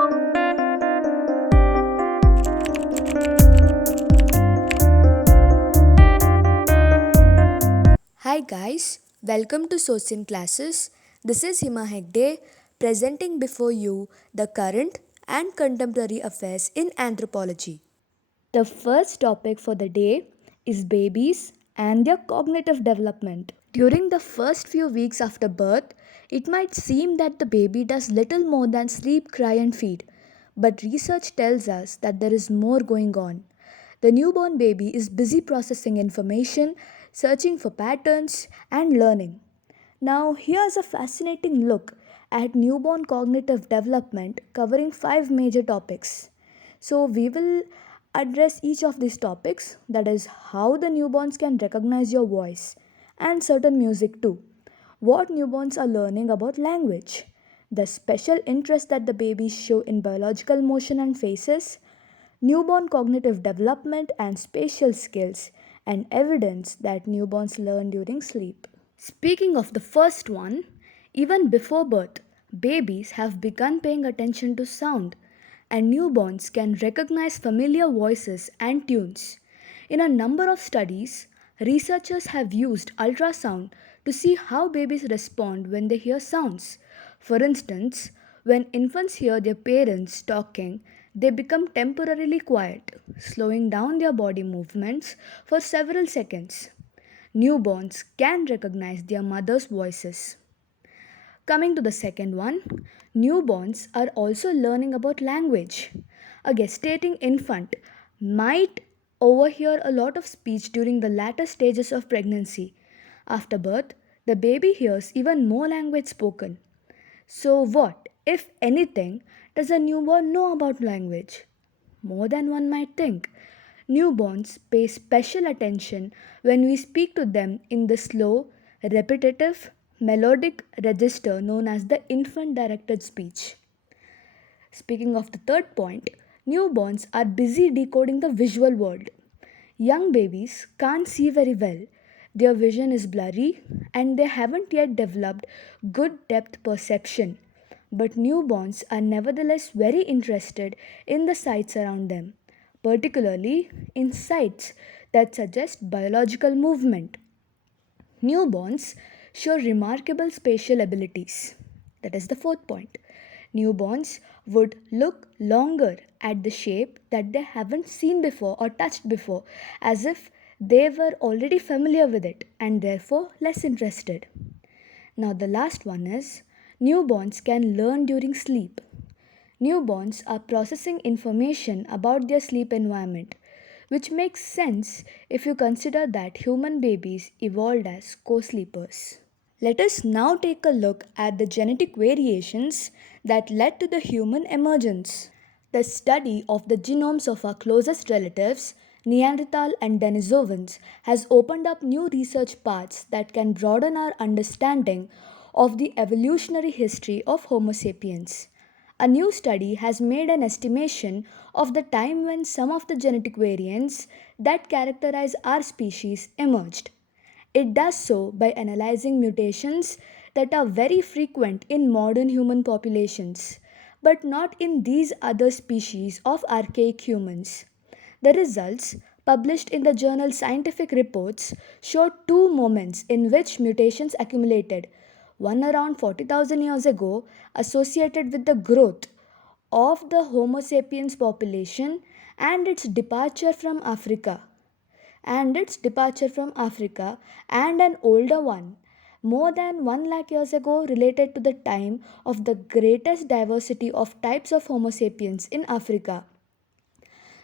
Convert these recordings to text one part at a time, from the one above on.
Hi guys, welcome to Sosin classes. This is Hima Hegde presenting before you the current and contemporary affairs in anthropology. The first topic for the day is babies and their cognitive development. During the first few weeks after birth, it might seem that the baby does little more than sleep, cry, and feed. But research tells us that there is more going on. The newborn baby is busy processing information, searching for patterns, and learning. Now, here's a fascinating look at newborn cognitive development covering five major topics. So, we will address each of these topics, that is, how the newborns can recognize your voice and certain music too, what newborns are learning about language, the special interest that the babies show in biological motion and faces, newborn cognitive development and spatial skills, and evidence that newborns learn during sleep. Speaking of the first one, even before birth, babies have begun paying attention to sound, and newborns can recognize familiar voices and tunes. In a number of studies, researchers have used ultrasound to see how babies respond when they hear sounds. For instance, when infants hear their parents talking, they become temporarily quiet, slowing down their body movements for several seconds. Newborns can recognize their mother's voices. Coming to the second one, newborns are also learning about language. A gestating infant might overhear a lot of speech during the latter stages of pregnancy. After birth, the baby hears even more language spoken. So, what, if anything, does a newborn know about language? More than one might think. Newborns pay special attention when we speak to them in the slow, repetitive, melodic register known as the infant directed speech. Speaking of the third point, newborns are busy decoding the visual world. Young babies can't see very well. Their vision is blurry and they haven't yet developed good depth perception. But newborns are nevertheless very interested in the sights around them, particularly in sights that suggest biological movement. Newborns show remarkable spatial abilities. That is the fourth point. Newborns would look longer at the shape that they haven't seen before or touched before, as if they were already familiar with it and therefore less interested. Now, the last one is newborns can learn during sleep. Newborns are processing information about their sleep environment, which makes sense if you consider that human babies evolved as co sleepers. Let us now take a look at the genetic variations that led to the human emergence. The study of the genomes of our closest relatives, Neanderthal and Denisovans, has opened up new research paths that can broaden our understanding of the evolutionary history of Homo sapiens. A new study has made an estimation of the time when some of the genetic variants that characterize our species emerged. It does so by analyzing mutations that are very frequent in modern human populations, but not in these other species of archaic humans. The results, published in the journal Scientific Reports, showed two moments in which mutations accumulated, one around 40,000 years ago, associated with the growth of the Homo sapiens population and its departure from Africa and an older one more than 1 lakh years ago related to the time of the greatest diversity of types of Homo sapiens in Africa.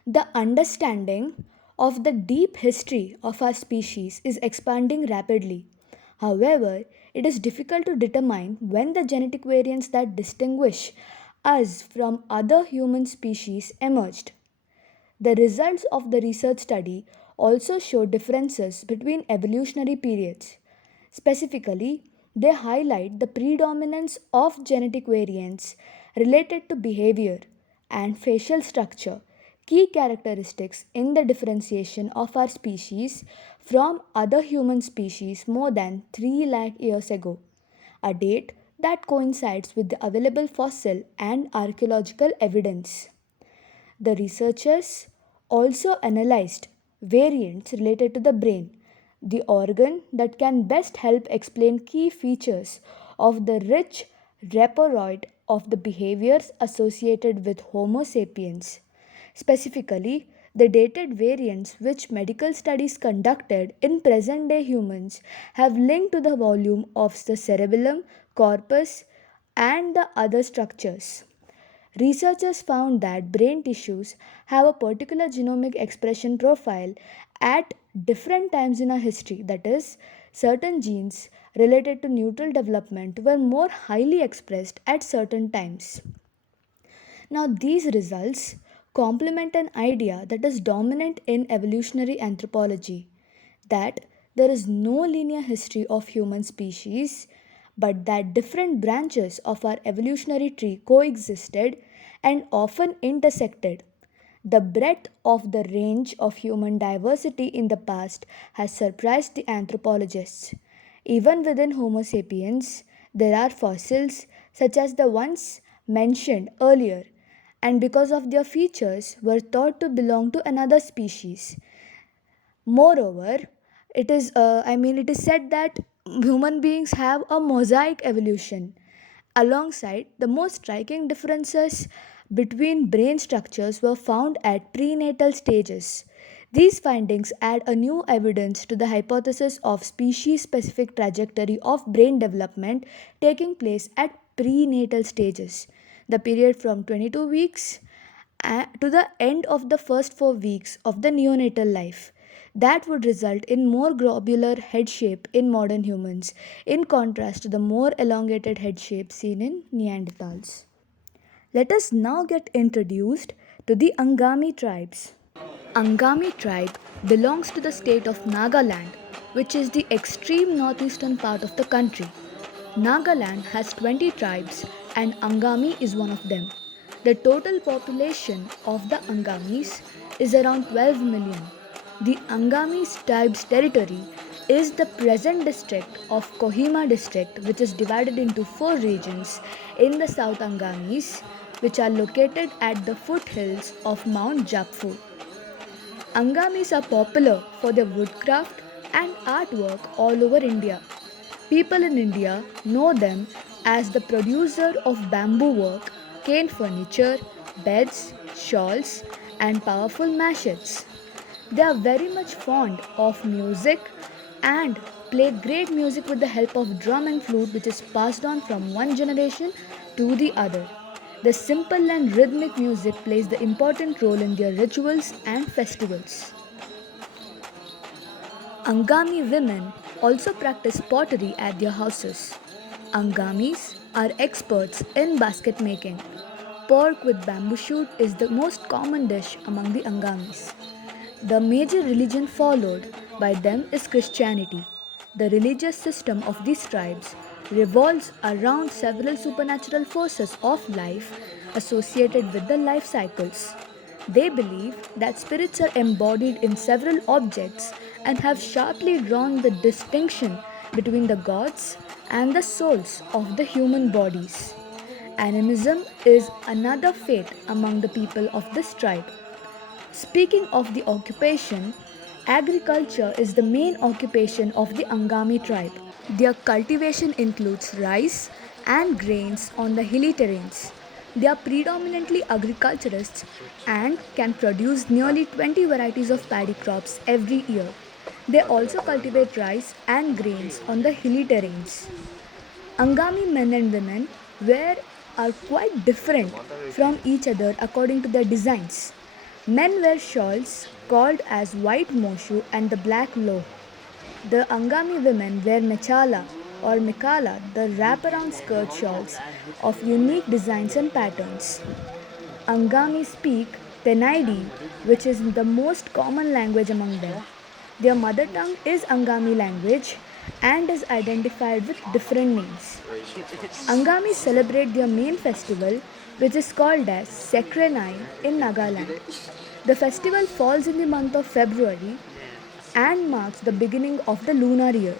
The understanding of the deep history of our species is expanding rapidly. However, it is difficult to determine when the genetic variants that distinguish us from other human species emerged. The results of the research study also show differences between evolutionary periods. Specifically, they highlight the predominance of genetic variants related to behavior and facial structure, key characteristics in the differentiation of our species from other human species more than 3 lakh years ago, a date that coincides with the available fossil and archaeological evidence. The researchers also analyzed variants related to the brain, the organ that can best help explain key features of the rich repertoire of the behaviors associated with Homo sapiens. Specifically, the dated variants which medical studies conducted in present day humans have linked to the volume of the cerebellum, corpus, and the other structures. Researchers found that brain tissues have a particular genomic expression profile at different times in our history. That is, certain genes related to neutral development were more highly expressed at certain times. Now, these results complement an idea that is dominant in evolutionary anthropology, that there is no linear history of human species, but that different branches of our evolutionary tree coexisted and often intersected. The breadth of the range of human diversity in the past has surprised the anthropologists. Even within Homo sapiens, there are fossils such as the ones mentioned earlier, and because of their features, were thought to belong to another species. Moreover, it is said that human beings have a mosaic evolution. Alongside, the most striking differences between brain structures were found at prenatal stages. These findings add a new evidence to the hypothesis of species specific trajectory of brain development taking place at prenatal stages. The period from 22 weeks to the end of the first 4 weeks of the neonatal life. That would result in more globular head shape in modern humans, in contrast to the more elongated head shape seen in Neanderthals. Let us now get introduced to the Angami tribes. Angami tribe belongs to the state of Nagaland, which is the extreme northeastern part of the country. Nagaland has 20 tribes and Angami is one of them. The total population of the Angamis is around 12 million. The Angami tribe's territory is the present district of Kohima district, which is divided into four regions in the South Angamis, which are located at the foothills of Mount Japfu. Angamis are popular for their woodcraft and artwork all over India. People in India know them as the producer of bamboo work, cane furniture, beds, shawls, and powerful machets. They are very much fond of music and play great music with the help of drum and flute, which is passed on from one generation to the other. The simple and rhythmic music plays the important role in their rituals and festivals. Angami women also practice pottery at their houses. Angamis are experts in basket making. Pork with bamboo shoot is the most common dish among the Angamis. The major religion followed by them is Christianity. The religious system of these tribes revolves around several supernatural forces of life associated with the life cycles. They believe that spirits are embodied in several objects and have sharply drawn the distinction between the gods and the souls of the human bodies. Animism is another fate among the people of this tribe. Speaking of the occupation, agriculture is the main occupation of the Angami tribe. Their cultivation includes rice and grains on the hilly terrains. They are predominantly agriculturists and can produce nearly 20 varieties of paddy crops every year. They also cultivate rice and grains on the hilly terrains. Angami men and women wear are quite different from each other according to their designs. Men wear shawls called as white moshu and the black loh. The Angami women wear mechala or mikala, the wraparound skirt shawls of unique designs and patterns. Angami speak Tenaidi, which is the most common language among them. Their mother tongue is Angami language and is identified with different names. Angami celebrate their main festival, which is called as Sekrenai in Nagaland. The festival falls in the month of February and marks the beginning of the lunar year.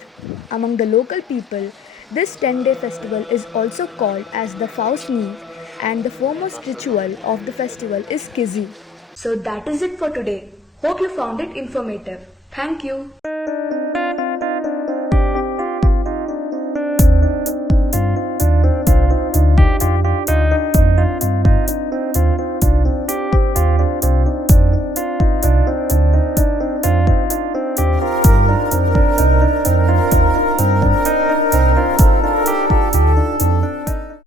Among the local people, This 10-day festival is also called as the Faustni, and the foremost ritual of the festival is Kizi. So that is it for today. Hope you found it informative. Thank you.